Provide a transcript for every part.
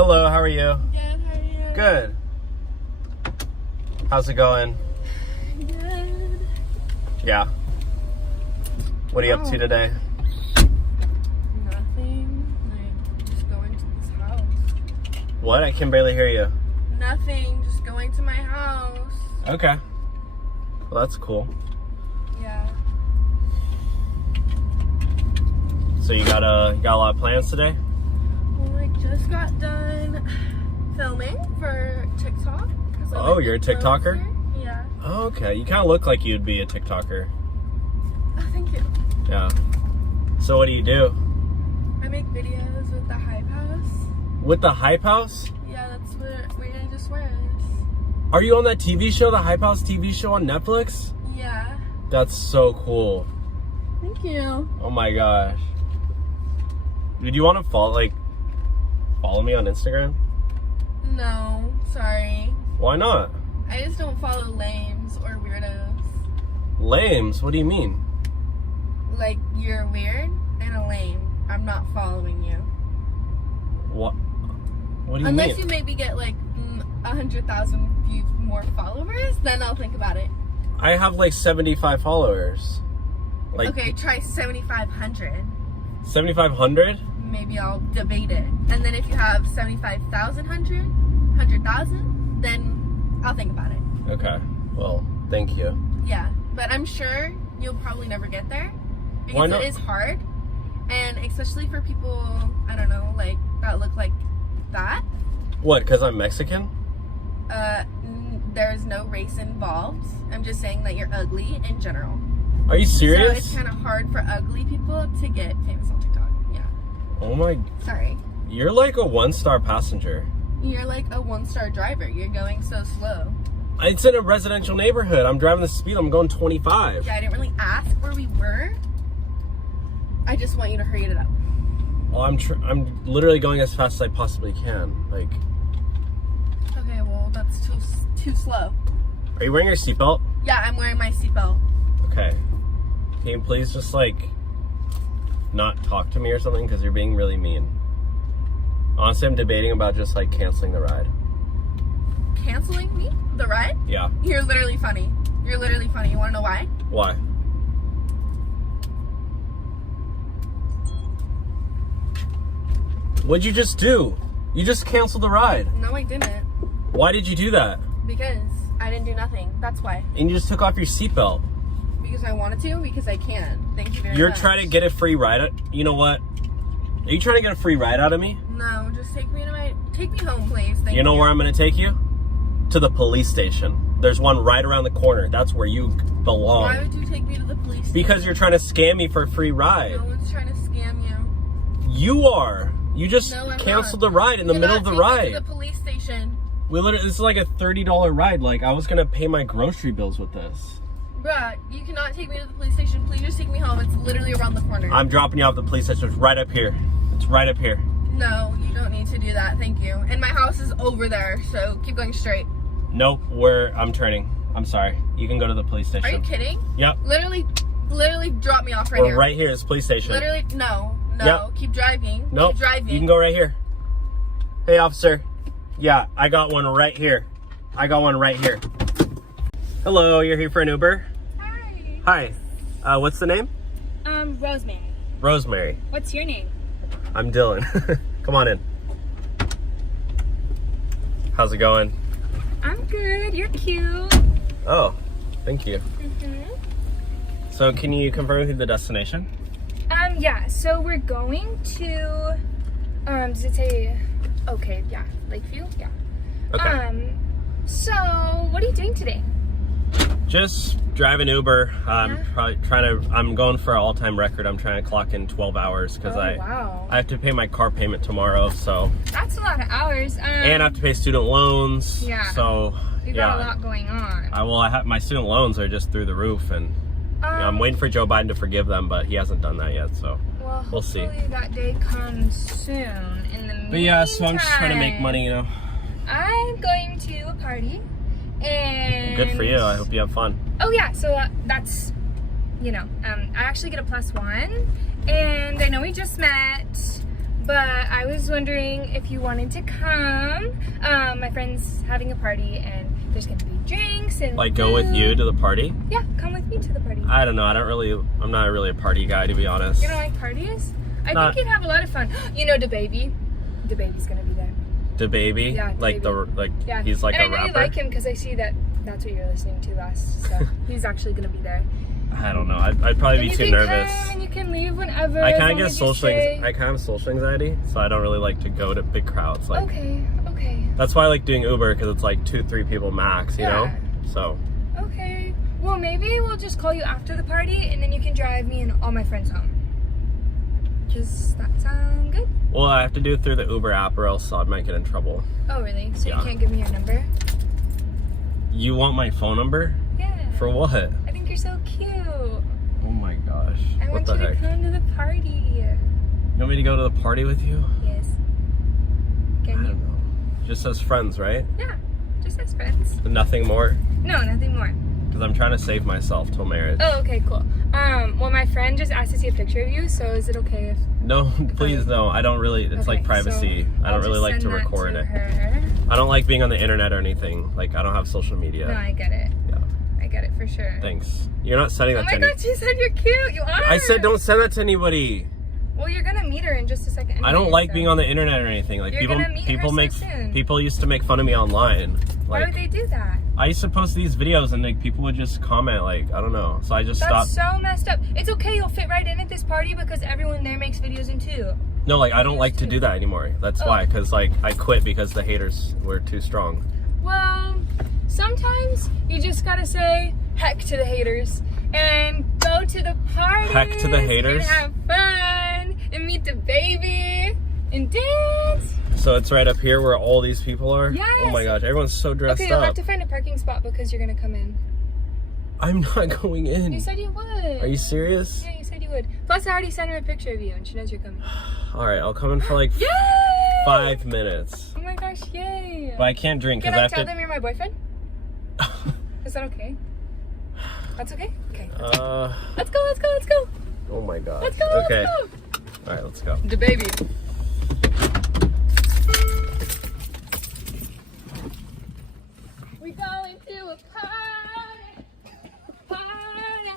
Hello, how are you? Good, how are you? Good. How's it going? Good. Yeah. What are you up to today? Nothing. Like, just going to this house. What? I can barely hear you. Nothing. Just going to my house. Okay. Well, that's cool. Yeah. So you got a lot of plans today? Well, I just got done filming for TikTok. Oh, you're a TikToker? Yeah. Oh, okay. You kind of look like you'd be a TikToker. Oh, thank you. Yeah. So what do you do? I make videos with the Hype House. With the Hype House? Yeah, that's what I just was. Are you on that TV show, the Hype House TV show on Netflix? Yeah. That's so cool. Thank you. Oh my gosh. Did you want to follow me on Instagram? No, sorry. Why not? I just don't follow lames or weirdos. Lames? What do you mean? Like, you're weird and a lame. I'm not following you. What? What do you Unless mean? you maybe get like 100,000 views more followers, then I'll think about it. I have like 75 followers. Like, Okay, try 7,500. 7,500? Maybe I'll debate it. And then if you have 100,000, then I'll think about it. Okay. Well, thank you. Yeah, but I'm sure you'll probably never get there. Why Because not? it is hard. And especially for people, I don't know, like, that look like that. What, because I'm Mexican? There's no race involved. I'm just saying that you're ugly in general. Are you So serious? it's kind of hard for ugly people to get famous on TikTok. Yeah. Oh my... Sorry. You're like a one-star passenger. You're like a one-star driver. You're going so slow. It's in a residential neighborhood. I'm driving the speed. I'm going 25. Yeah, I didn't really ask where we were. I just want you to hurry it up. Well, I'm literally going as fast as I possibly can. Like... Okay, well, that's too slow. Are you wearing your seatbelt? Yeah, I'm wearing my seatbelt. Okay. Can you please just, like, not talk to me or something? Because you're being really mean. Honestly, I'm debating about just, like, canceling the ride. Canceling me? The ride? Yeah. You're literally funny. You're literally funny. You want to know why? Why? What'd you just do? You just canceled the ride. No, I didn't. Why did you do that? Because I didn't do nothing. That's why. And you just took off your seatbelt. Because I wanted to. Because I can. Thank you very much. You're trying to get a free ride. You know what? Are you trying to get a free ride out of me? No, just take me home, please. Thank You know where I'm going to take you? To the police station. There's one right around the corner. That's where you belong. Why would you take me to the police station? Because you're trying to scam me for a free ride. No one's trying to scam you. You are. You just No, I'm canceled not. the ride in the middle of the You cannot take me ride. to the police station. We literally, this is like a $30 ride. Like, I was gonna pay my grocery bills with this. Bruh, you cannot take me to the police station. Please just take me home. It's literally around the corner. I'm dropping you off at the police station. It's right up here. It's right up here. No, you don't need to do that. Thank you. And my house is over there, so keep going straight. Nope, I'm turning. I'm sorry. You can go to the police station. Are you kidding? Yep. Literally drop me off right We're here. right here. It's the police station. Literally, no. Yep. Keep driving. Nope. Keep driving. You can go right here. Hey, officer. Yeah, I got one right here. Hello, you're here for an Uber? Hi. Hi. What's the name? Rosemary. Rosemary. What's your name? I'm Dylan. Come on in. How's it going? I'm good. You're cute. Oh, thank you. So can you confirm with me the destination? Yeah, so we're going to, does it say, okay, yeah, Lakeview? Yeah. Okay. So what are you doing today? Just driving Uber. Yeah. I'm going for an all-time record. I'm trying to clock in 12 hours because Wow. I have to pay my car payment tomorrow, so. That's a lot of hours. And I have to pay student loans. Yeah. So, You got a lot going on. I have my student loans are just through the roof, and I'm waiting for Joe Biden to forgive them, but he hasn't done that yet, so Well, we'll see. hopefully that day comes soon. In the meantime, But yeah, so I'm just trying to make money, you know. I'm going to a party, and Good for you. I hope you have fun. oh yeah, so that's, you know, I actually get a +1, and I know we just met, but I was wondering if you wanted to come. My friend's having a party and there's gonna be drinks and Like go with you to the party? Yeah, come with me to the party. I don't know. I'm not really a party guy, to be honest. You don't like parties? I think you'd have a lot of fun. You know DaBaby? DaBaby's gonna be there. DaBaby? Yeah, like yeah. He's like and a I know rapper. you like him because I see that's what you're listening to last. So he's actually gonna be there. I don't know. I'd probably be too nervous. Come and you can leave whenever. I kind of get social anxiety, so I don't really like to go to big crowds. Like, okay. That's why I like doing Uber, because it's like 2-3 people max, you know? So. Okay. Well, maybe we'll just call you after the party, and then you can drive me and all my friends home. Does that sound good? Well, I have to do it through the Uber app, or else I might get in trouble. Oh, really? So Yeah. you can't give me your number? You want my phone number? Yeah. For what? I think you're so cute. Oh my gosh. I What want the you heck? to come to the party. You want me to go to the party with you? Yes. I Can you? don't know. Just as friends, right? Yeah. Just as friends. Nothing more? No, nothing more. Because I'm trying to save myself till marriage. Oh, okay, cool. Well, my friend just asked to see a picture of you, so is it okay if... No, please no. I don't really, it's like Okay, privacy. so I don't really like to I'll just send record that it. to her. I don't like being on the internet or anything. Like, I don't have social media. No, I get it. Yeah. I get it for sure. Thanks. You're not sending Oh that my to any- god, she said you're cute. You are. I said don't send that to anybody. Well, you're gonna meet her in just a second. I don't anyway, like so- being on the internet or anything. Like You're gonna meet her so soon. people used to make fun of me online. Why Like would they do that? I used to post these videos and like people would just comment like I don't know. So I just That's stopped. so messed up. It's okay, you'll fit right in at this party because everyone there makes videos in too. No, like I don't like to do that anymore. That's why, because like I quit because the haters were too strong. Well, sometimes you just gotta say heck to the haters and go to the party. Heck to the haters? And have fun and meet the baby and dance. So it's right up here where all these people are? Yes. Oh my gosh, everyone's so dressed Okay, you'll have up. to find a parking spot because you're gonna come in. I'm not going in. You said you would. Are you serious? Yeah, you said you would. Plus, I already sent her a picture of you and she knows you're coming. Alright, I'll come in for like Yay! 5 minutes. Oh my gosh, yay! But I can't drink Can because I I tell have them you're my boyfriend? Is that okay? That's okay? Okay. to... Let's go, let's go, let's go! Oh my god. Let's go, Okay. let's go! Alright, let's go. The baby. We going to a party! Party!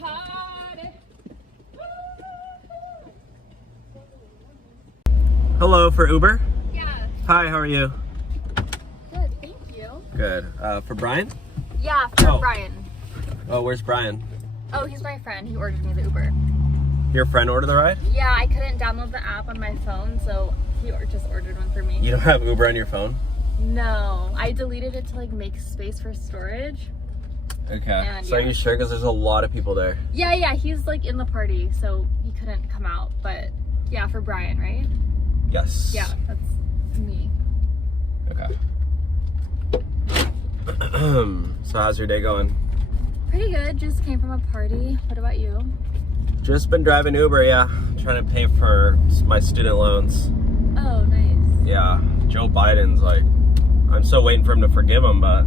Party! Hello, for Uber? Yeah. Hi, how are you? Good, thank you. Good. For Brian? Yeah, for Oh. Brian. Oh, where's Brian? Oh, he's my friend. He ordered me the Uber. Your friend ordered the ride? Yeah, I couldn't download the app on my phone, so he just ordered one for me. You don't have Uber on your phone? No, I deleted it to like make space for storage. Okay. And, So are yeah. you sure? Because there's a lot of people there. Yeah, he's like in the party, so he couldn't come out. But yeah, for Brian, right? Yes. Yeah, that's me. Okay. So how's your day going? Pretty good. Just came from a party. What about you? Just been driving Uber, yeah. Trying to pay for my student loans. Oh, nice. Yeah. Joe Biden's like, I'm still waiting for him to forgive him, but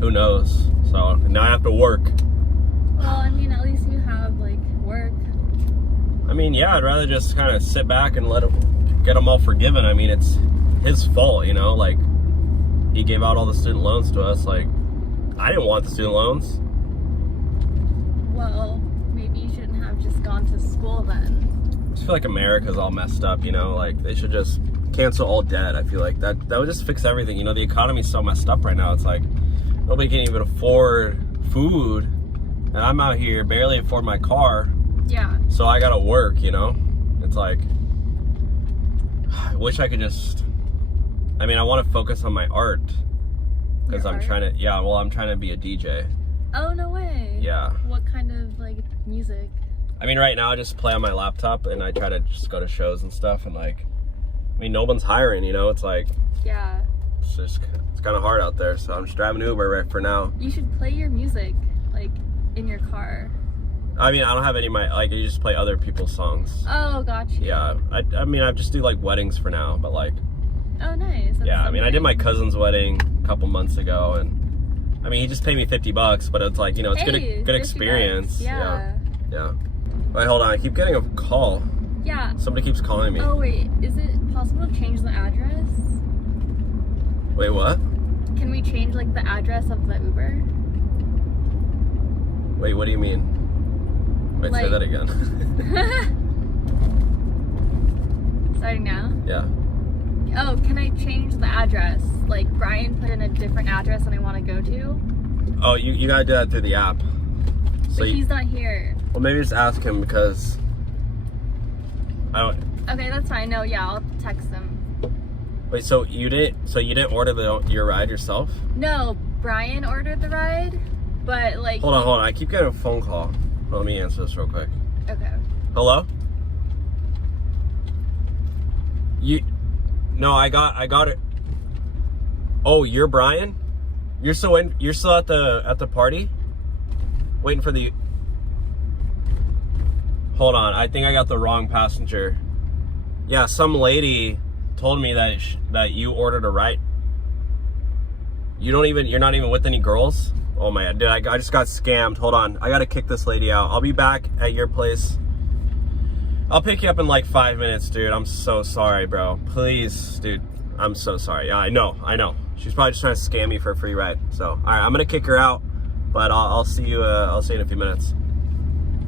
who knows? So now I have to work. Well, I mean, at least you have like work. I mean, yeah, I'd rather just kind of sit back and get him all forgiven. I mean, it's his fault, you know? Like, he gave out all the student loans to us. Like, I didn't want the student loans. Well, maybe you shouldn't have just gone to school then. I just feel like America's all messed up, you know? Like, they should just cancel all debt. I feel like that would just fix everything. You know, the economy's so messed up right now. It's like, nobody can even afford food. And I'm out here barely afford my car. Yeah. So I gotta work, you know? It's like, I wish I could just, I mean, I want to focus on my art. Because Your I'm art? trying to, I'm trying to be a DJ. Oh, no way. Yeah. What kind of like music? I mean, right now I just play on my laptop and I try to just go to shows and stuff. And like, I mean, no one's hiring, you know? It's like, Yeah. it's kind of hard out there. So I'm just driving Uber right for now. You should play your music like in your car. I mean, I don't have any of my, like, I just play other people's songs. Oh, gotcha. Yeah. I mean, I just do like weddings for now, but like, Oh, nice. That's yeah, I mean, I did my something. cousin's wedding a couple months ago, and I mean, he just paid me $50, but it's like, you know, it's Hey, good $50. experience. Yeah. Yeah. Wait, hold on. I keep getting a call. Yeah. Somebody keeps calling me. Oh wait, is it possible to change the address? Wait, what? Can we change like the address of the Uber? Wait, what do you mean? Wait, say that again. Starting now? Yeah. Oh, can I change the address? Like Brian put in a different address than I want to go to. Oh, you gotta do that through the app. So But he's not here. Well, maybe just ask him because I don't. Okay, that's fine. No, yeah, I'll text him. Wait, so you didn't order your ride yourself? No, Brian ordered the ride, but like. Hold on. I keep getting a phone call. Well, let me answer this real quick. Okay. Hello? No, I got it. Oh, you're Brian? You're still at the party? Waiting for the. Hold on, I think I got the wrong passenger. Yeah, some lady told me that you ordered a ride. You're not even with any girls? Oh my god, dude, I just got scammed. Hold on, I gotta kick this lady out. I'll be back at your place. I'll pick you up in like 5 minutes, dude. I'm so sorry, bro. Please, dude. I'm so sorry. Yeah, I know. She's probably just trying to scam me for a free ride. So, all right, I'm gonna kick her out, but I'll see you. I'll see you in a few minutes.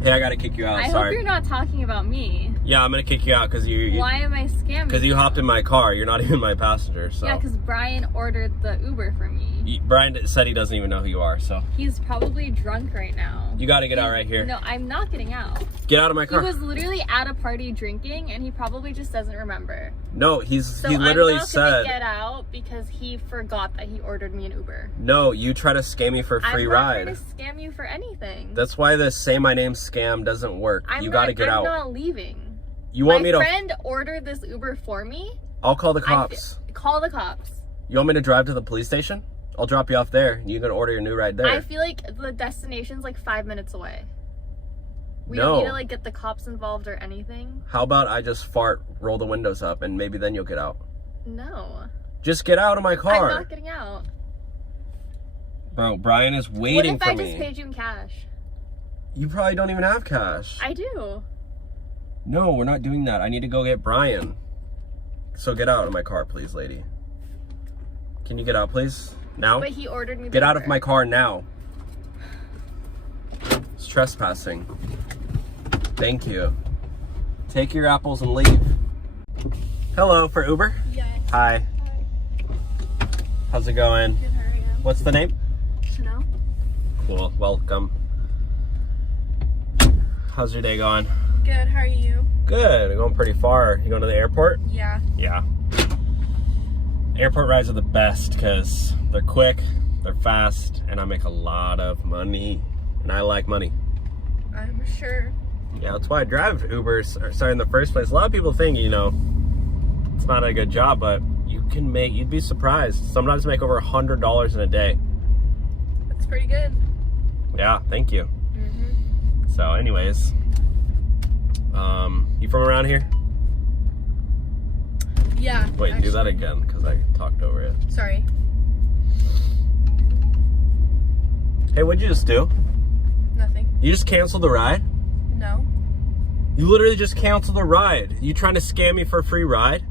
Hey, I gotta kick you out. I Sorry. hope you're not talking about me. Yeah, I'm gonna kick you out because you. Why am I scamming? Because you hopped in my car. You're not even my passenger. So. Yeah, because Brian ordered the Uber for me. Brian said he doesn't even know who you are. So. He's probably drunk right now. You gotta get out right here. No, I'm not getting out. Get out of my car. He was literally at a party drinking, and he probably just doesn't remember. No, he literally I'm not said. Gonna get out because he forgot that he ordered me an Uber. No, you try to scam me for a free ride. I'm not trying to scam you for anything. That's why the say my name scam doesn't work. You gotta get out. I'm not leaving. You want me to? My friend ordered this Uber for me. I'll call the cops. Call the cops. You want me to drive to the police station? I'll drop you off there. You can order your new ride there. I feel like the destination's like 5 minutes away. We don't need to like get the cops involved or anything. How about I just fart, roll the windows up, and maybe then you'll get out? No. Just get out of my car. I'm not getting out. Bro, Brian is waiting for me. What if I just paid you in cash? You probably don't even have cash. I do. No, we're not doing that. I need to go get Brian. So get out of my car, please, lady. Can you get out, please? Now? But he ordered me. Get out of my car now. It's trespassing. Thank you. Take your apples and leave. Hello, for Uber? Yes. Hi. How's it going? Good, how are you? What's the name? Chanel. Cool, welcome. How's your day going? Good, how are you? Good, going pretty far. You going to the airport? Yeah. Yeah. Airport rides are the best because they're quick, they're fast, and I make a lot of money. And I like money. I'm sure. Yeah, that's why I drive Ubers, in the first place. A lot of people think, you know, it's not a good job, but you'd be surprised. Sometimes make over $100 in a day. That's pretty good. Yeah, thank you. Mm-hmm. So anyways, you from around here? Yeah. Wait, actually. do that again, because I talked over it. Sorry. Hey, what'd you just do? Nothing. You just canceled the ride? No. You literally just canceled the ride. You trying to scam me for a free ride?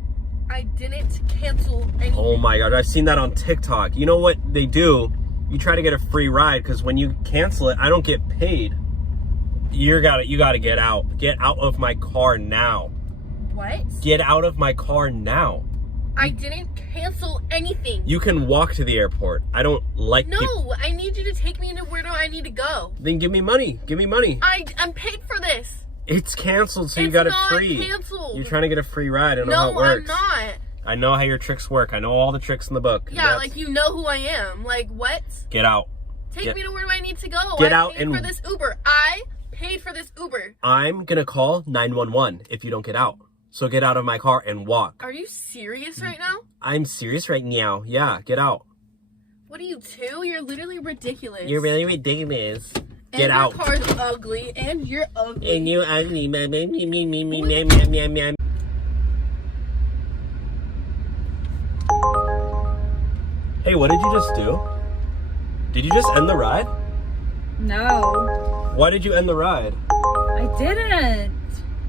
I didn't cancel anything. Oh my god, I've seen that on TikTok. You know what they do? You try to get a free ride because when you cancel it, I don't get paid. You gotta get out. Get out of my car now. What? Get out of my car now. I didn't cancel anything. You can walk to the airport. I don't like No, I need you to take me to where do I need to go. Then give me money. Give me money. I'm paid for this. It's canceled, so you It's got it not free. canceled. You're trying to get a free ride. I don't know how it No, works. I'm not. I know how your tricks work. I know all the tricks in the book. Yeah, like you know who I am. Like what? Get out. Take me to where do I need to go? Get I out paid and for this Uber. I paid for this Uber. I'm gonna call 911 if you don't get out. So get out of my car and walk. Are you serious right now? I'm serious right now. Yeah, get out. What are you, 2? You're literally ridiculous. You're really ridiculous. And Get out. Your car's ugly, and you're ugly. And you ugly. Hey, what did you just do? Did you just end the ride? No. Why did you end the ride? I didn't.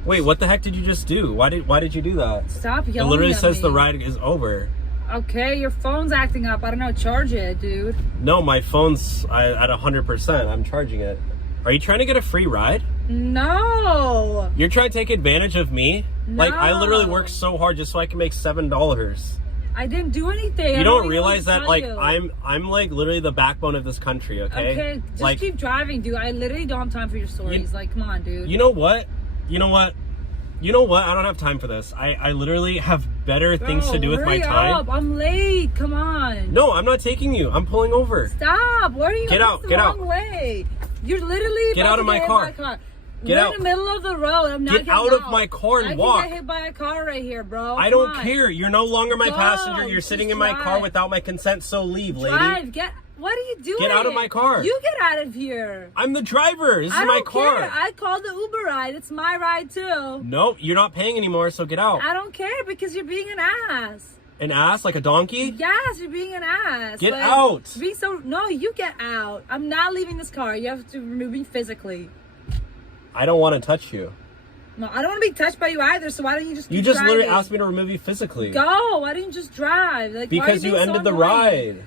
Wait, what the heck did you just do? Why did you do that? Stop yelling. It literally at says me. the ride is over. Okay, your phone's acting up. I don't know. Charge it, dude. No, my phone's at 100%. I'm charging it. Are you trying to get a free ride? No. You're trying to take advantage of me? No. Like, I literally work so hard just so I can make $7. I didn't do anything. You don't realize that, like, I'm like literally the backbone of this country, okay? Okay, just like, keep driving, dude. I literally don't have time for your stories. Like, come on, dude. You know what? You know what? I don't have time for this. I literally have better things to do with my time. Up. I'm late. Come on. No, I'm not taking you. I'm pulling over. Stop. Where are you? Get out. The Get wrong out. Way. You're literally Get out of my car. Get out. In the middle of the road. I'm not Get out of my car and walk. I can get hit by a car right here, bro. I don't care. You're no longer my passenger. You're just sitting in my car without my consent, so leave, lady. Drive. What are you doing? Get out of my car. You get out of here. I'm the driver. This is I my don't car. care. I called the Uber ride. It's my ride too. No, you're not paying anymore, so get out. I don't care because you're being an ass. An ass like a donkey? Yes, you're being an ass. Get out. No, you get out. I'm not leaving this car. You have to remove me physically. I don't want to touch you. No, I don't want to be touched by you either. So why don't you just? You just literally asked me to remove you physically. Go. Why didn't you just drive? Like, because you ended the ride.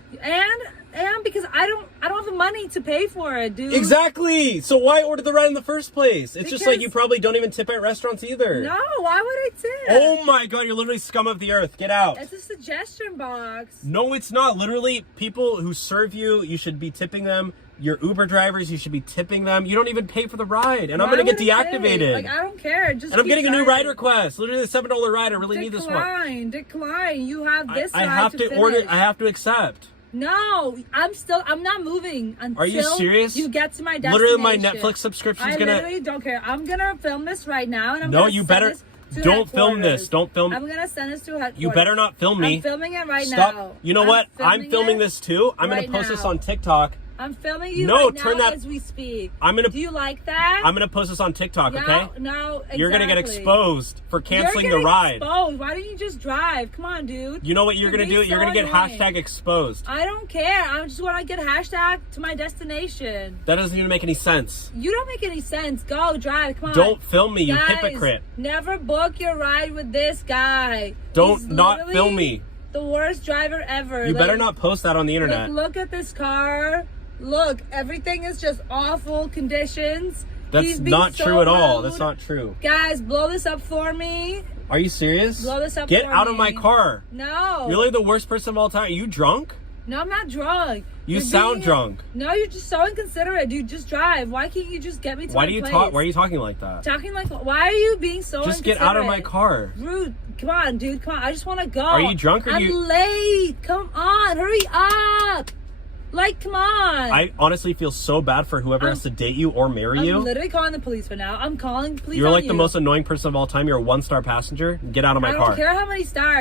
And because I don't have the money to pay for it, dude. Exactly. So why order the ride in the first place? It's just like Because- you probably don't even tip at restaurants either. No, why would I tip? Oh my god, you're literally scum of the earth. Get out. It's a suggestion box. No, it's not. Literally, people who serve you, you should be tipping them. Your Uber drivers, you should be tipping them. You don't even pay for the ride, and I'm gonna get deactivated. Like, I don't care. Just and I'm keep getting a new driving. ride request. Literally, the $7 ride. I really need this one. Decline. You have this. I ride have to order. finish. I have to accept. No, I'm not moving until Are you serious? you get to my destination. Literally, my Netflix subscription's I gonna. literally don't care. I'm gonna film this right now, and I'm No, gonna you send better. this to Don't film headquarters. this. Don't film. I'm gonna send this to headquarters. You better not film me. I'm filming it right Stop. now. You know what? I'm filming this too. I'm right gonna post this now. on TikTok. I'm filming you No, right turn now that- as we speak. Do you like that? I'm gonna post this on TikTok. No, Okay. No, exactly. You're gonna get exposed for canceling You're the ride. Exposed. Why don't you just drive? Come on, dude. You know what you're gonna do? You're gonna get hashtag exposed. I don't care. I just want to get hashtag to my destination. That doesn't even make any sense. You don't make any sense. Go drive. Come on. Don't film me, you Guys, hypocrite. Never book your ride with this guy. Don't He's not literally film me. The worst driver ever. You better not post that on the internet. Look at this car. Look, everything is just awful conditions. That's He's being not so true at all. rude. That's not true. Guys, blow this up for me. Are you serious? Blow this up Get for out me. of my car. No. You're like the worst person of all time. Are you drunk? No, I'm not drunk. You sound drunk. No, you're just so inconsiderate, dude. Just drive. Why can't you just get me to Why my do you place? talk? Why are you talking like that? Talking like, why are you being so Just get out of my inconsiderate? car. Rude. Come on, dude. Come on. I just want to go. Are you drunk or I'm you? late. Come on. Hurry up. Like, come on. I honestly feel so bad for whoever has to date you or marry you. I'm literally calling the police for now. I'm calling police. You're on like you. the most annoying person of all time. You're a 1-star passenger. Get out of my car. I don't care how many stars.